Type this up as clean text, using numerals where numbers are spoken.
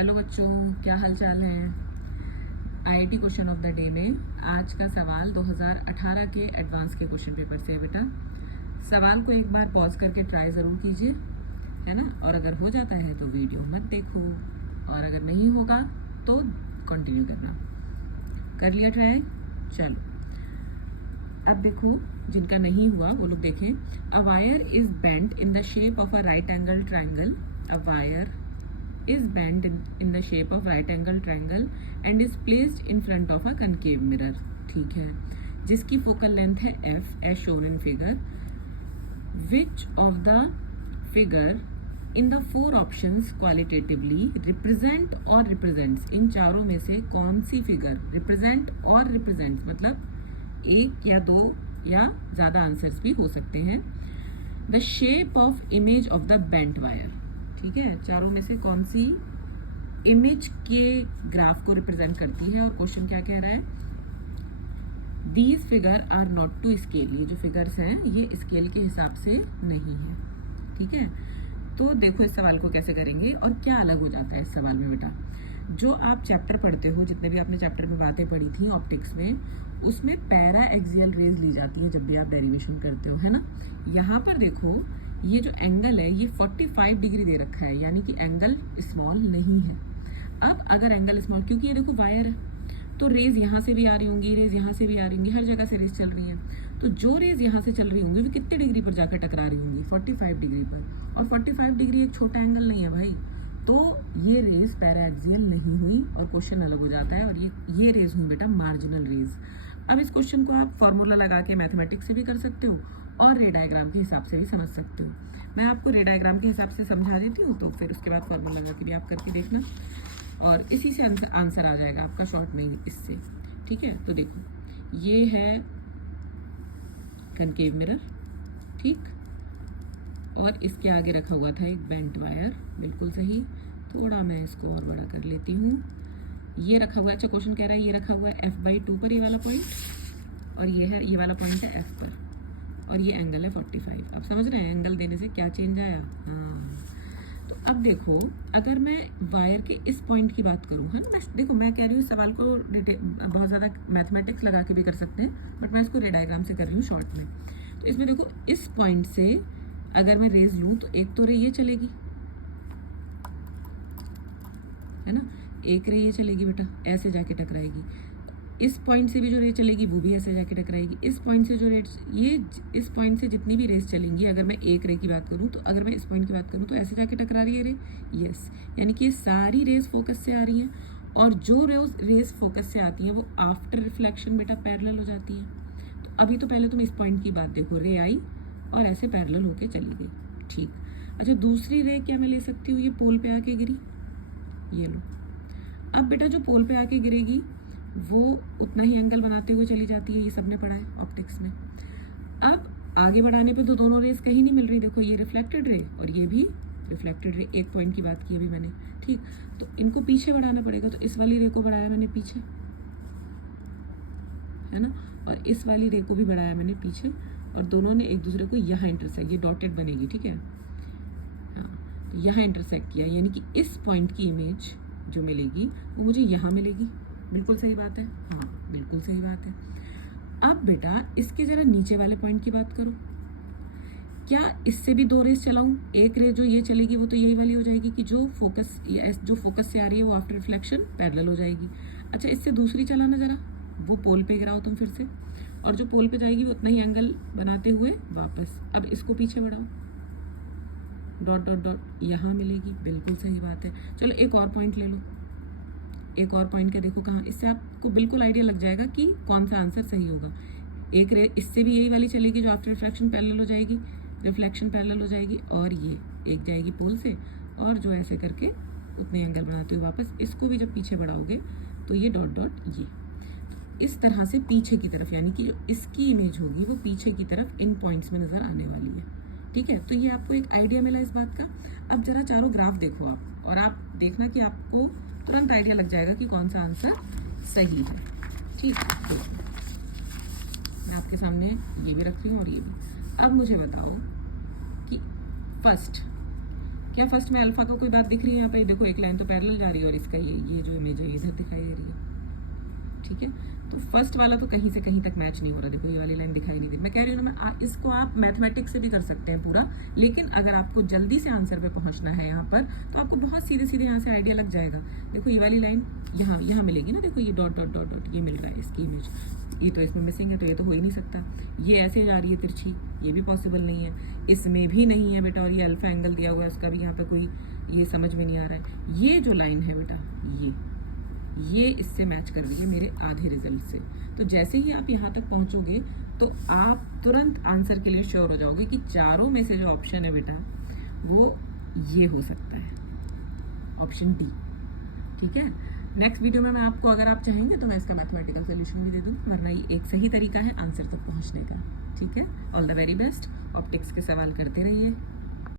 Hello बच्चों, क्या हाल चाल है। IIT question of the day में आज का सवाल 2018 के एडवांस के क्वेश्चन पेपर से है बेटा। सवाल को एक बार पॉज करके ट्राई ज़रूर कीजिए, है ना। और अगर हो जाता है तो वीडियो मत देखो, और अगर नहीं होगा तो कंटिन्यू करना। कर लिया ट्राई? चलो अब देखो, जिनका नहीं हुआ वो लोग देखें। A wire is bent in the shape of a right angle triangle. A wire is bent in the shape of right angle triangle and is placed in front of a concave mirror। ठीक है, जिसकी focal length है f as shown in figure। which of the figure in the four options qualitatively represent or represents, इन चारों में से कौन सी figure represent और represents मतलब एक या दो या ज़्यादा आंसर्स भी हो सकते हैं। the shape of image of the bent wire। ठीक है, चारों में से कौन सी इमेज के ग्राफ को रिप्रेजेंट करती है। और क्वेश्चन क्या कह रहा है, these figure are not to scale. ये जो फिगर्स हैं ये स्केल के हिसाब से नहीं है। ठीक है, तो देखो इस सवाल को कैसे करेंगे और क्या अलग हो जाता है इस सवाल में बेटा। जो आप चैप्टर पढ़ते हो, जितने भी आपने चैप्टर में बातें पढ़ी थी ऑप्टिक्स में, उसमें पैरा एक्सियल रेज ली जाती है जब भी आप डेरिवेशन करते हो, है ना। यहाँ पर देखो, ये जो एंगल है ये 45 डिग्री दे रखा है, यानी कि एंगल स्मॉल नहीं है। अब अगर एंगल स्मॉल, क्योंकि ये देखो वायर है तो रेज यहाँ से भी आ रही होंगी, रेज यहाँ से भी आ रही होंगी, हर जगह से रेज चल रही है। तो जो रेज यहाँ से चल रही होंगी वो कितने डिग्री पर जाकर टकरा रही होंगी, 45 डिग्री पर। और 45 डिग्री एक छोटा एंगल नहीं है भाई, तो ये रेज पैरा एक्सियल नहीं हुई और क्वेश्चन अलग हो जाता है। और ये रेज हुई बेटा मार्जिनल रेज। अब इस क्वेश्चन को आप फॉर्मूला लगा के मैथमेटिक्स से भी कर सकते हो और रे डायग्राम के हिसाब से भी समझ सकते हो। मैं आपको रे डायग्राम के हिसाब से समझा देती हूँ, तो फिर उसके बाद फॉर्मूला लगा के भी आप करके देखना, और इसी से आंसर आ जाएगा आपका, शॉर्ट में इससे। ठीक है, तो देखो ये है कनकेव मिरर, ठीक, और इसके आगे रखा हुआ था एक बेंट वायर, बिल्कुल सही। थोड़ा मैं इसको और बड़ा कर लेती हूँ। ये रखा हुआ है, अच्छा क्वेश्चन कह रहा है ये रखा हुआ है f/2 पर, ये वाला पॉइंट, और ये वाला पॉइंट है f पर, और ये एंगल है 45। आप समझ रहे हैं एंगल देने से क्या चेंज आया। हाँ, तो अब देखो अगर मैं वायर के इस पॉइंट की बात करूँ, है ना, देखो मैं कह रही हूँ इस सवाल को बहुत ज़्यादा मैथमेटिक्स लगा के भी कर सकते हैं, बट मैं इसको रे डायग्राम से कर रही हूँ शॉर्ट में। तो इसमें देखो इस पॉइंट से अगर मैं रेज लूँ तो एक तो रे ये चलेगी, है ना, एक रे ये चलेगी बेटा, ऐसे जाके टकराएगी। इस पॉइंट से भी जो रेस चलेगी वो भी ऐसे जाके टकराएगी। इस पॉइंट से जो रेस, इस पॉइंट से जितनी भी रेस चलेंगी, अगर मैं एक रे की बात करूँ तो, अगर मैं इस पॉइंट की बात करूँ तो ऐसे जाके टकरा रही है रे। यस, यानी कि ये सारी रेस फोकस से आ रही हैं, और जो रेस फोकस से आती हैं वो आफ्टर रिफ्लेक्शन बेटा पैरेलल हो जाती हैं। तो अभी तो पहले तुम इस पॉइंट की बात देखो, रे आई और ऐसे पैरेलल होके चली गई, ठीक। अच्छा, दूसरी रे क्या मैं ले सकती हूँ, ये पोल पे आके गिरी, ये लो। अब बेटा जो पोल पे आके गिरेगी वो उतना ही एंगल बनाते हुए चली जाती है, ये सबने पढ़ा है ऑप्टिक्स में। अब आगे बढ़ाने पे तो दोनों रेस कहीं नहीं मिल रही, देखो ये रिफ्लेक्टेड रे और ये भी रिफ्लेक्टेड रे, एक पॉइंट की बात की अभी मैंने, ठीक। तो इनको पीछे बढ़ाना पड़ेगा, तो इस वाली रे को बढ़ाया मैंने पीछे, है ना, और इस वाली रे को भी बढ़ाया मैंने पीछे, और दोनों ने एक दूसरे को यहाँ इंटरसेक्ट, ये डॉटेड बनेगी, ठीक है, हाँ, तो यहाँ इंटरसेक्ट किया, यानी कि इस पॉइंट की इमेज जो मिलेगी वो मुझे यहाँ मिलेगी। बिल्कुल सही बात है, हाँ बिल्कुल सही बात है। अब बेटा इसके जरा नीचे वाले पॉइंट की बात करो, क्या इससे भी दो रेस चलाऊं? एक रेस जो ये चलेगी वो तो यही वाली हो जाएगी कि जो फोकस से आ रही है वो आफ्टर रिफ्लेक्शन पैरेलल हो जाएगी। अच्छा, इससे दूसरी चलाना जरा, वो पोल पे गिराओ तुम फिर से, और जो पोल पे जाएगी वो उतना ही एंगल बनाते हुए वापस। अब इसको पीछे बढ़ाओ, डॉट डॉट डॉट यहाँ मिलेगी, बिल्कुल सही बात है। चलो एक और पॉइंट ले लो, एक और पॉइंट का देखो कहाँ, इससे आपको बिल्कुल आइडिया लग जाएगा कि कौन सा आंसर सही होगा। एक रे इससे भी यही वाली चलेगी जो आफ्टर रिफ्लेक्शन पैरेलल हो जाएगी, रिफ्लेक्शन पैरेलल हो जाएगी, और ये एक जाएगी पोल से, और जो ऐसे करके उतने एंगल बनाते हुए वापस। इसको भी जब पीछे बढ़ाओगे तो ये डॉट डॉट ये इस तरह से पीछे की तरफ, यानी कि जो इसकी इमेज होगी वो पीछे की तरफ इन पॉइंट्स में नज़र आने वाली है, ठीक है। तो ये आपको एक आइडिया मिला इस बात का। अब जरा चारों ग्राफ देखो आप, और आप देखना कि आपको तुरंत आइडिया लग जाएगा कि कौन सा आंसर सही है, ठीक। तो मैं आपके सामने ये भी रख रही हूँ और ये भी। अब मुझे बताओ कि फर्स्ट क्या फर्स्ट में अल्फा का कोई बात दिख रही है? यहाँ पे देखो एक लाइन तो पैरेलल जा रही है और इसका ये जो इमेज है इधर दिखाई दे रही है। ठीक है, तो फर्स्ट वाला तो कहीं से कहीं तक मैच नहीं हो रहा। देखो ये वाली लाइन दिखाई नहीं दे रही। मैं कह रही हूँ ना, इसको आप मैथमेटिक्स से भी कर सकते हैं पूरा, लेकिन अगर आपको जल्दी से आंसर पे पहुंचना है यहाँ पर, तो आपको बहुत सीधे सीधे यहाँ से आइडिया लग जाएगा। देखो ये वाली लाइन यहाँ मिलेगी ना, देखो ये डॉट डॉट डॉट डॉट ये मिल रहा है इसकी इमेज, ये तो इसमें मिसिंग है, तो ये तो हो ही नहीं सकता। ये ऐसे जा रही है तिरछी, ये भी पॉसिबल नहीं है, इसमें भी नहीं है बेटा। और ये अल्फा एंगल दिया हुआ है, उसका भी यहाँ पे कोई ये समझ में नहीं आ रहा है। ये जो लाइन है बेटा, ये इससे मैच कर रही है मेरे आधे रिजल्ट से। तो जैसे ही आप यहाँ तक पहुँचोगे तो आप तुरंत आंसर के लिए श्योर हो जाओगे कि चारों में से जो ऑप्शन है बेटा वो ये हो सकता है, ऑप्शन डी। ठीक है, नेक्स्ट वीडियो में मैं आपको, अगर आप चाहेंगे तो मैं इसका मैथमेटिकल सोल्यूशन भी दे दूँ, वरना ये एक सही तरीका है आंसर तक पहुँचने का। ठीक है, all the very best. Optics के सवाल करते रहिए।